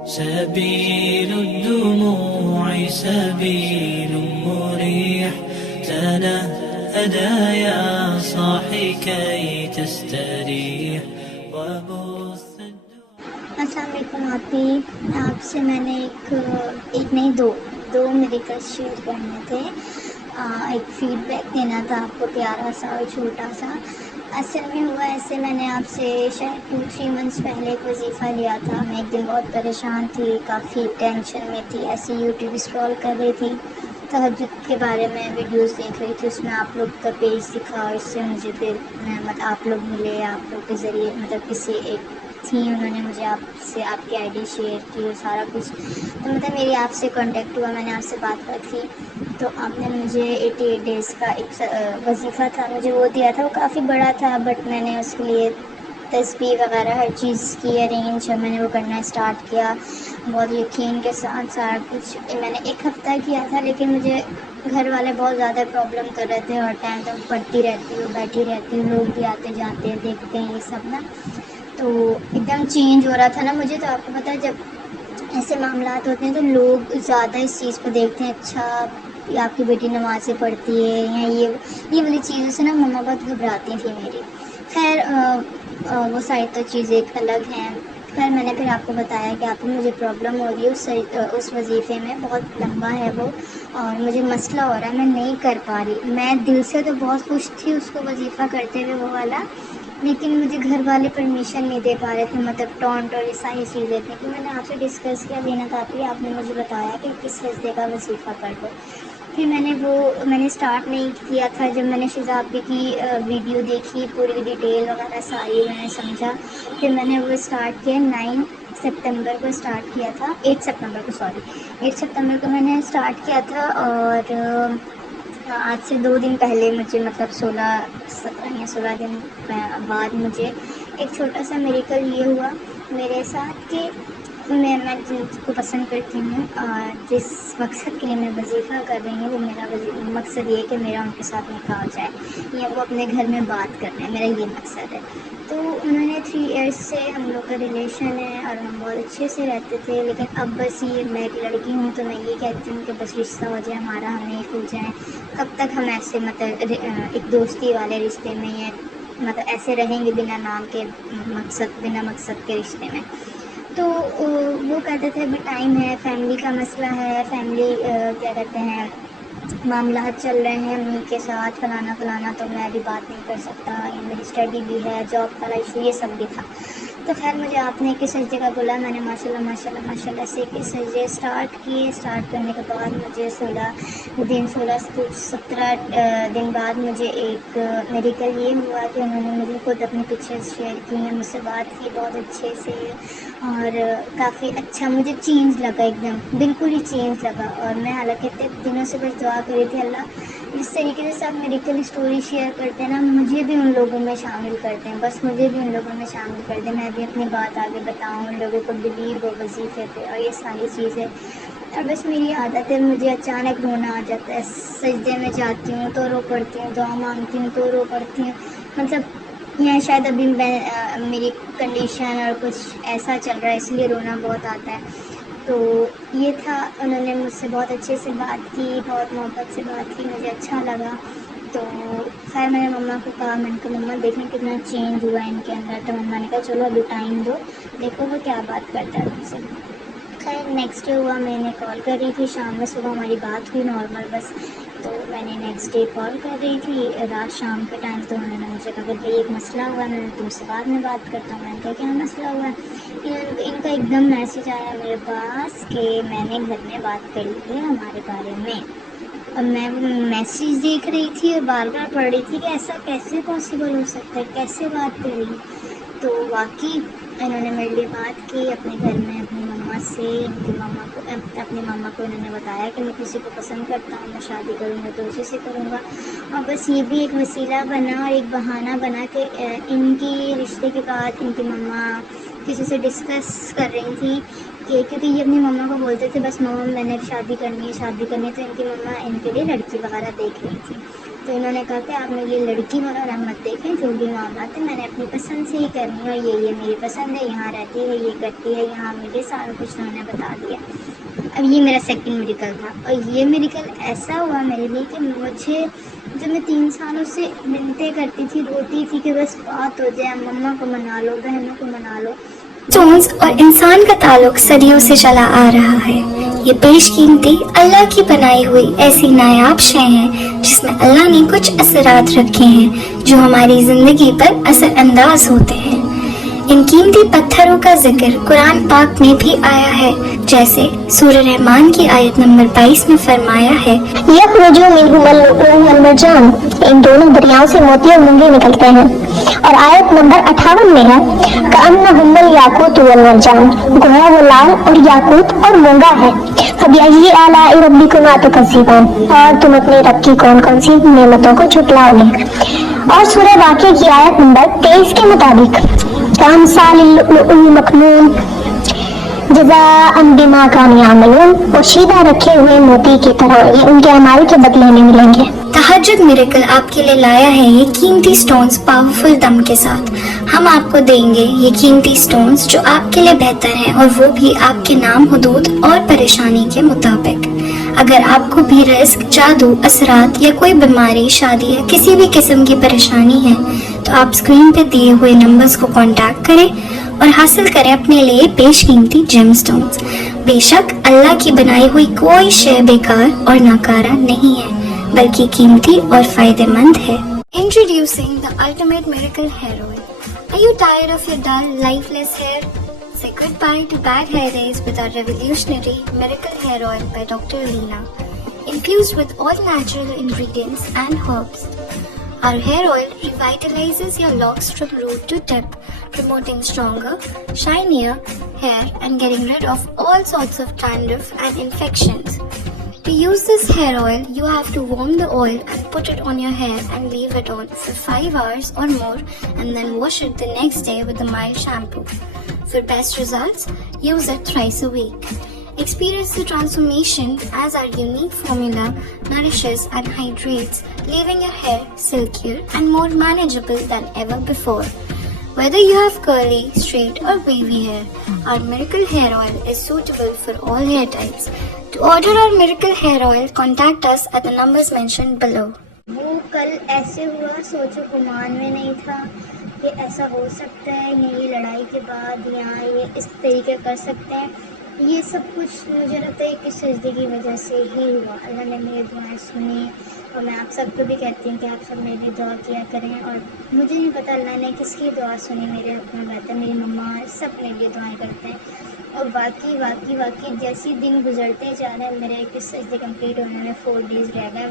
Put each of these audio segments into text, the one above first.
سبيل الدموع سبيل مريح تنهدى يا صاحي كي تستريح وبث السلام علیکم آپ سے میں نے ایک نہیں دو میرے کس شیئر کرنے تھے. ایک فیڈ بیک دینا تھا آپ کو پیارا سا اور چھوٹا سا. اصل میں ہوا ایسے، میں نے آپ سے شاید 2-3 منتھس پہلے ایک وظیفہ لیا تھا. میں ایک دن بہت پریشان تھی، کافی ٹینشن میں تھی، ایسے یوٹیوب اسکرول کر رہی تھی، تہجد کے بارے میں ویڈیوز دیکھ رہی تھی. اس میں آپ لوگ کا پیج دکھا اور اس سے مجھے پھر آپ لوگ ملے. آپ لوگ کے ذریعے کسی ایک تھی، انہوں نے مجھے آپ سے آپ کی آئی ڈی شیئر کی اور سارا کچھ. تو میری آپ سے کانٹیکٹ ہوا، میں نے آپ سے بات کی. تو آپ نے مجھے 88 ڈیز کا ایک وظیفہ تھا، مجھے وہ دیا تھا. وہ کافی بڑا تھا، بٹ میں نے اس کے لیے تسبیح وغیرہ ہر چیز کی ارینج، میں نے وہ کرنا اسٹارٹ کیا بہت یقین کے ساتھ. سارا کچھ میں نے 1 ہفتہ کیا تھا، لیکن مجھے گھر والے بہت زیادہ پرابلم کر رہے تھے. اور ٹائم تک پڑھتی رہتی ہوں، بیٹھی رہتی ہوں، لوگ بھی آتے جاتے ہیں، دیکھتے ہیں یہ سب نا. تو ایک دم چینج ہو رہا تھا نا مجھے. تو آپ کو پتہ ہے جب ایسے معاملات ہوتے ہیں تو لوگ زیادہ اس چیز کو دیکھتے ہیں. اچھا آپ کی بیٹی نمازیں پڑھتی ہے، یا یہ والی چیزوں سے نا مما بہت گھبراتی تھی میری. خیر وہ ساری تو چیزیں ایک الگ ہیں. خیر میں نے پھر آپ کو بتایا کہ آپ کو مجھے پرابلم ہو رہی ہے اس وظیفے میں، بہت لمبا ہے وہ، اور مجھے مسئلہ ہو رہا ہے، میں نہیں کر پا رہی. میں دل سے تو بہت خوش تھی اس کو وظیفہ کرتے ہوئے وہ والا، لیکن مجھے گھر والے پرمیشن نہیں دے پا رہے تھے، ٹونٹ اور یہ ساری چیزیں تھیں. تو میں نے آپ سے ڈسکس کیا دینا کافی، آپ نے مجھے بتایا کہ کس سجدے کا وظیفہ کر دو. پھر میں نے اسٹارٹ نہیں کیا تھا. جب میں نے شہزاد کی ویڈیو دیکھی، پوری ڈیٹیل وغیرہ ساری میں نے سمجھا، پھر میں نے وہ اسٹارٹ کیا. 9 سپتمبر کو اسٹارٹ کیا تھا، 8 سپتمبر کو میں نے اسٹارٹ کیا تھا. اور آج سے 2 دن پہلے مجھے 16 دن بعد مجھے ایک چھوٹا سا میریکل یہ ہوا میرے ساتھ کہ میں جن کو پسند کرتی ہوں اور جس مقصد کے لیے میں وظیفہ کر رہی ہوں، وہ میرا مقصد یہ ہے کہ میرا ان کے ساتھ نکاح ہو جائے، یا وہ اپنے گھر میں بات کرنا ہے، میرا یہ مقصد ہے. تو انہوں نے 3 ایئرس سے ہم لوگ کا ریلیشن ہے اور ہم بہت اچھے سے رہتے تھے. لیکن اب بس یہ میں ایک لڑکی ہوں تو میں یہ کہتی ہوں کہ بس رشتہ ہو جائے ہمارا، ہم ایک ہو جائیں. کب تک ہم ایسے ایک دوستی والے رشتے میں ایسے رہیں گے بنا نام کے بنا مقصد کے رشتے میں. تو وہ کہتے تھے ابھی ٹائم ہے، فیملی کا مسئلہ ہے، فیملی کیا کہتے ہیں معاملات چل رہے ہیں امی کے ساتھ فلانا، تو میں ابھی بات نہیں کر سکتا، میری اسٹڈی بھی ہے، جاب کا ایشو، یہ سب بھی تھا. تو خیر مجھے آپ نے کس سجدے کا بولا، میں نے ماشاءاللہ سے کہ سجدے اسٹارٹ کیے. اسٹارٹ کرنے کے بعد مجھے 17 دن بعد مجھے ایک میڈیکل یہ ہوا کہ انہوں نے مجھے خود اپنی پکچرز شیئر کی ہیں، مجھ سے بات کی بہت اچھے سے، اور کافی اچھا مجھے چینج لگا، ایک دم بالکل ہی چینج لگا. اور میں حالانکہ اتنے دنوں سے بس دعا کر رہی تھی، اللہ جس طریقے سے سب میڈیکل اسٹوری شیئر کرتے ہیں نا، مجھے بھی ان لوگوں میں شامل کرتے ہیں، بس مجھے بھی ان لوگوں میں شامل کر دیں، میں بھی اپنی بات آگے بتاؤں، ان لوگوں کو بلیو ہو وظیفے پہ اور یہ ساری چیزیں. اور بس میری عادت ہے، مجھے اچانک رونا آ جاتا ہے. سجدے میں جاتی ہوں تو رو پڑتی ہوں، دعا مانگتی ہوں تو رو پڑتی ہوں. یا شاید ابھی میری کنڈیشن اور کچھ ایسا چل رہا ہے، اس لیے رونا بہت آتا ہے. تو یہ تھا، انہوں نے مجھ سے بہت اچھے سے بات کی، بہت محبت سے بات کی، مجھے اچھا لگا. تو خیر میں نے مما کو کہا، میں نے کہا مما دیکھیں کتنا چینج ہوا ہے ان کے اندر. تو مما نے کہا چلو ابھی ٹائم دو، دیکھو وہ کیا بات کرتا ہے تم سے. خیر نیکسٹ ڈے ہوا، میں نے کال کر رہی تھی شام میں، صبح ہماری بات ہوئی نارمل بس. تو میں نے نیکسٹ ڈے کال کر رہی تھی رات شام کے ٹائم. تو انہوں نے مجھے کہا کہ بھائی ایک مسئلہ ہوا ہے، میں تم سے بعد میں بات کرتا ہوں. میں نے کہا کیا مسئلہ ہوا ہے؟ ان کا ایک دم میسیج آیا میرے پاس کہ میں نے گھر میں بات کر لی ہے ہمارے بارے میں. اور میں وہ میسیج دیکھ رہی تھی اور بار بار پڑھ رہی تھی کہ ایسا کیسے پاسبل ہو سکتا ہے، کیسے بات کر رہی. تو واقعی انہوں نے میرے لیے بات کی اپنے گھر میں اپنی مما سے. اپنی مما کو انہوں نے بتایا کہ میں کسی کو پسند کرتا ہوں، میں شادی کروں گا تو اسی سے کروں گا. اور بس یہ بھی ایک وسیلہ بنا اور ایک بہانہ بنا کہ ان کی رشتے کے بعد ان کی مما کسی سے ڈسکس کر رہی تھی کہ کیونکہ یہ اپنی مما کو بولتے تھے بس مما میں نے شادی کرنی ہے. تو ان کی مما ان کے لیے لڑکی وغیرہ دیکھ رہی تھی. تو انہوں نے کہا کہ آپ میری لڑکی وغیرہ مت دیکھیں، جو بھی معاملات ہیں میں نے اپنی پسند سے ہی کرنی ہے، اور یہ میری پسند ہے، یہاں رہتی ہے، یہ کرتی ہے، یہاں مجھے سارا کچھ انہوں نے بتا دیا۔ اب یہ میرا سیکنڈ میڈیکل تھا، اور یہ میڈیکل ایسا ہوا میرے لیے کہ مجھے جو میں 3 سالوں سے منتیں کرتی تھی، روتی تھی کہ بس بات ہو جائے، مما کو منا لو، بہنوں کو منا لو۔ اسٹونز اور انسان کا تعلق صدیوں سے چلا آ رہا ہے۔ یہ بیش قیمتی اللہ کی بنائی ہوئی ایسی نایاب شے ہیں جس میں اللہ نے کچھ اثرات رکھے ہیں جو ہماری زندگی پر اثر انداز ہوتے ہیں۔ ان قیمتی پتھروں کا ذکر قرآن پاک میں بھی آیا ہے، جیسے سورہ رحمان کی آیت نمبر 22 میں فرمایا ہے، یخرج منہما اللؤلؤ والمرجان، ان دونوں دریاؤں سے موتی اور مونگے نکلتے ہیں۔ اور آیت نمبر 58 میں ہے، کأنہم الیاقوت والمرجان، گویا وہ لال اور یاقوت اور مونگا ہے۔ فبأی آلاء ربکما تکذبان، اور تم اپنے رب کی کون کون سی نعمتوں کو جھٹلاؤ گے۔ اور سورہ واقعہ کی آیت نمبر 23 کے مطابق، کأمثال اللؤلؤ المکنون جزاء بما كانوا يعملون، پوشیدہ رکھے ہوئے موتی کی طرح، یہ ان کے اعمال کے بدلے میں ملیں گے۔ تہجد میریکل آپ کے لیے لایا ہے یہ قیمتی سٹونز پاورفل دم کے ساتھ۔ ہم آپ کو دیں گے یہ قیمتی سٹونز جو آپ کے لیے بہتر ہیں، اور وہ بھی آپ کے نام، حدود اور پریشانی کے مطابق۔ اگر آپ کو بھی رزق، جادو، اثرات یا کوئی بیماری، شادی یا کسی بھی قسم کی پریشانی ہے تو آپ اسکرین پہ دیے ہوئے نمبرز کو کانٹیکٹ کریں اور حاصل کریں اپنے لیے بیش قیمتی جیم سٹونز۔ بے شک اللہ کی بنائی ہوئی کوئی شے بیکار اور ناکارہ نہیں ہے، بلکہ قیمتی اور فائدہ مند ہے۔ Introducing the ultimate miracle hair oil. Are you tired of your dull, lifeless hair? Say goodbye to bad hair days with our revolutionary miracle hair oil by Dr. Leena. Infused with all natural ingredients and herbs, our hair oil revitalizes your locks from root to tip, promoting stronger, shinier hair and getting rid of all sorts of dandruff and infections. To use this hair oil, you have to warm the oil and put it on your hair and leave it on for 5 hours or more, and then wash it the next day with a mild shampoo. For best results, use it thrice a week. Experience the transformation as our unique formula nourishes and hydrates, leaving your hair silkier and more manageable than ever before. Whether you have curly, straight or wavy hair, our miracle hair oil is suitable for all hair types. To order our miracle hair oil, contact us at the numbers mentioned below. وہ کل ایسے ہوا، سوچو گمان میں نہیں تھا کہ ایسا ہو سکتا ہے، یہ لڑائی کے بعد یا یہ اس طریقے کر سکتے ہیں۔ یہ سب کچھ مجھے لگتا ہے کہ سجدے کی وجہ سے ہی ہوا۔ اللہ نے میری دعائیں سنی، اور میں آپ سب کو بھی کہتی ہوں کہ آپ سب میرے لیے دعا کیا کریں۔ اور مجھے نہیں پتہ اللہ نے کس کی دعا سنی، میرے حق میں بات ہے، میری مما سب میرے لیے دعائیں کرتے ہیں۔ اور واقعی جیسے دن گزرتے جا رہے ہیں، میرے ایک سجدے کمپلیٹ ہونے میں 4 ڈیز رہ گئے۔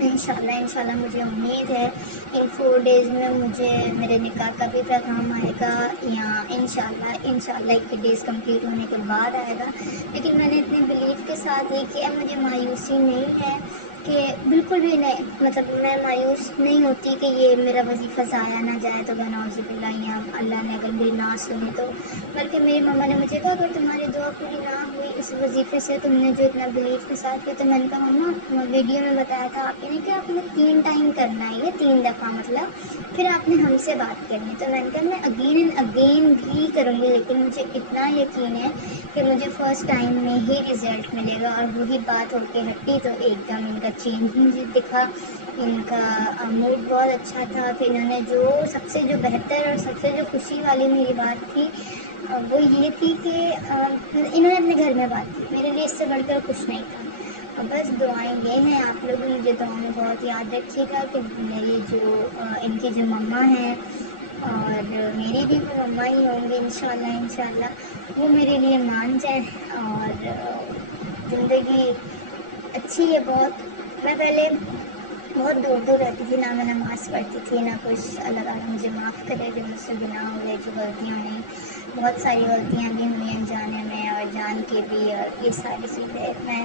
انشاءاللہ مجھے امید ہے ان 4 ڈیز میں مجھے میرے نکاح کا بھی پیغام آئے گا، یا انشاءاللہ 21 ڈیز کمپلیٹ ہونے کے بعد آئے گا۔ لیکن میں نے اتنے بلیف کے ساتھ یہ کیا، مجھے مایوسی نہیں ہے کہ بالکل بھی نہیں، مطلب میں مایوس نہیں ہوتی کہ یہ میرا وظیفہ ضائع نہ جائے تو نعوذ باللہ، یا اللہ نے اگر میری نہ سنی تو، بلکہ میری مما نے مجھے کہا اگر تمہاری دعا پوری نہ ہوئی اس وظیفے سے، تم نے جو اتنا بلیف کے ساتھ کیا، تو میں نے کہا مما ویڈیو میں بتایا تھا آپ نے کہ آپ نے 3 ٹائم کرنا ہے، یہ 3 دفعہ مطلب، پھر آپ نے ہم سے بات کرنی، تو میں نے کہا میں اگین اینڈ اگین بھی کروں گی، لیکن مجھے اتنا یقین ہے کہ مجھے فرسٹ ٹائم میں ہی رزلٹ ملے گا۔ اور وہی بات ہو کے ہٹی تو ایک دم ان کا چینج مجھے دکھا، ان کا موڈ بہت اچھا تھا۔ پھر انہوں نے جو سب سے جو بہتر اور سب سے جو خوشی والی میری بات تھی وہ یہ تھی کہ انہوں نے اپنے گھر میں بات کی، میرے لیے اس سے بڑھ کر کچھ نہیں تھا۔ اور بس دعائیں یہ ہیں، آپ لوگ مجھے دعاؤں میں بہت یاد رکھیے گا کہ میری جو ان کی جو مما ہیں اور میری بھی وہ مما ہی ہوں گی انشاءاللہ وہ میرے لیے مان جائیں، اور زندگی اچھی ہے بہت۔ میں پہلے بہت دور رہتی تھی، نہ میں نماز پڑھتی تھی نہ کچھ، اللہ تعالیٰ مجھے معاف کرے جو مجھ سے گناہ ہوئے، جو غلطیاں ہوئیں، بہت ساری غلطیاں بھی ہوئی انجانے میں اور جان کے بھی، اور یہ ساری چیزیں میں